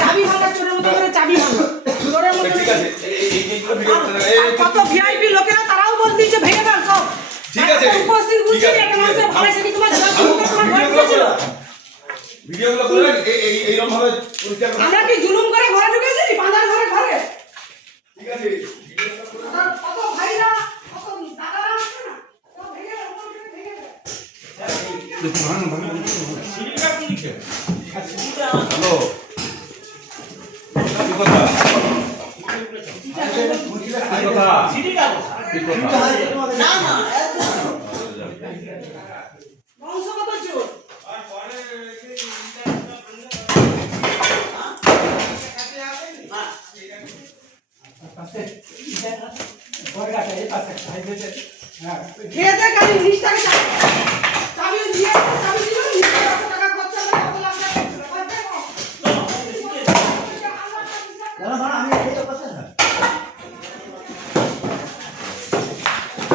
চাবি ভাঙা চোরের মতো করে চাবি ভাঙা চোরের মতো। ঠিক আছে, এইগুলো ভিডিও কত ভিআইপি লোকেরা তারাও বল দিয়েছে ভেঙে দাও সব। ঠিক আছে, উপস্থিত বুঝছি একটা মানুষের ভালো সেটি তোমার ভিডিওগুলো করে এইরকম ভাবে পরিষ্কার করা। আমরা কি জুলুম করে ঘরে ঢুকেছি বাঁধার ঘরে ঘরে? ঠিক আছে, কত ভাইরা কত দাদারা আছে না, তো ভেঙে দাও, ভেঙে দাও। সিরিটা কি লিখে? হ্যালো, কি কথা? সিরিটা না না বংশগত চোর। আর পরে খেতে গাড়ি 19 টাকা চাবি দিয়ে চাবি দিল 19 টাকা খরচা করে কত লাখ টাকা। দাদা আমি এই তো কথা